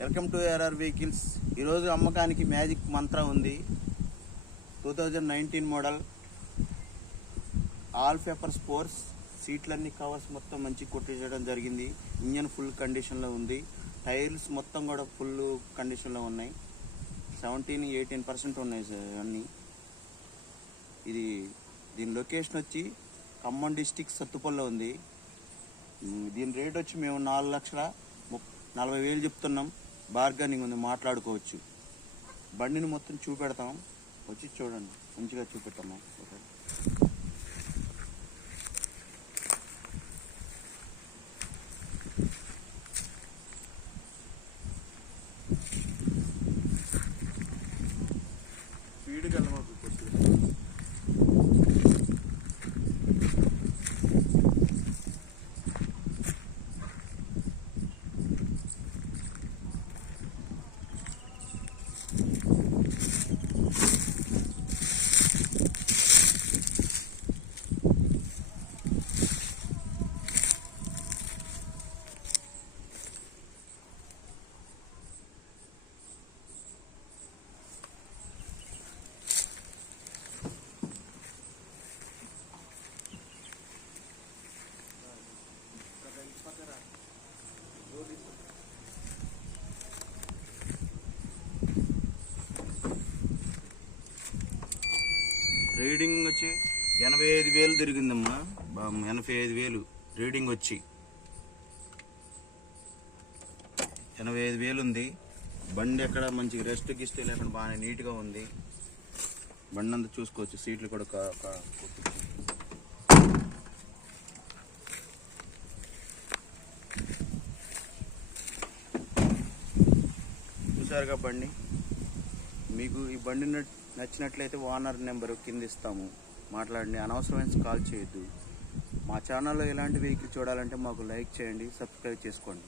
Welcome to ARR vehicles. ఈరోజు అమ్మకానికి magic mantra ఉంది. 2019 మోడల్ ఆల్ పేపర్ స్పోర్ట్స్. సీట్లన్నీ కవర్స్ మొత్తం మంచి కొట్టేయడం జరిగింది. ఇంజన్ ఫుల్ కండిషన్లో ఉంది. టైర్స్ మొత్తం కూడా ఫుల్ కండిషన్లో ఉన్నాయి. 17-18% ఉన్నాయి సార్ అన్నీ. దీని లొకేషన్ వచ్చి ఖమ్మం డిస్టిక్ సత్తుపల్లిలో ఉంది. దీని రేట్ వచ్చి మేము 4,40,000 చెప్తున్నాం. బార్గెనింగ్ ఉంది, మాట్లాడుకోవచ్చు. బండిని మొత్తం చూపెడతాం, వచ్చి చూడండి, మంచిగా చూపెడతాం. స్పీడ్కి వెళ్ళమాకు. రీడింగ్ వచ్చి 85,000 తిరిగిందమ్మా. 85,000 రీడింగ్ వచ్చి 85,000 ఉంది. బండి ఎక్కడ మంచి రెస్ట్ గిస్ట్ లేకుండా బాగా నీట్గా ఉంది. బండి అంతా చూసుకోవచ్చు. సీట్లు కూడా చూసారుగా బండి. మీకు ఈ బండి నచ్చినట్లయితే ఓనర్ నెంబరు కింద ఇస్తాము, మాట్లాడండి. అనవసరమైన కాల్ చేయొద్దు. మా ఛానల్లో ఎలాంటి వెహికల్ చూడాలంటే మాకు లైక్ చేయండి, సబ్స్క్రైబ్ చేసుకోండి.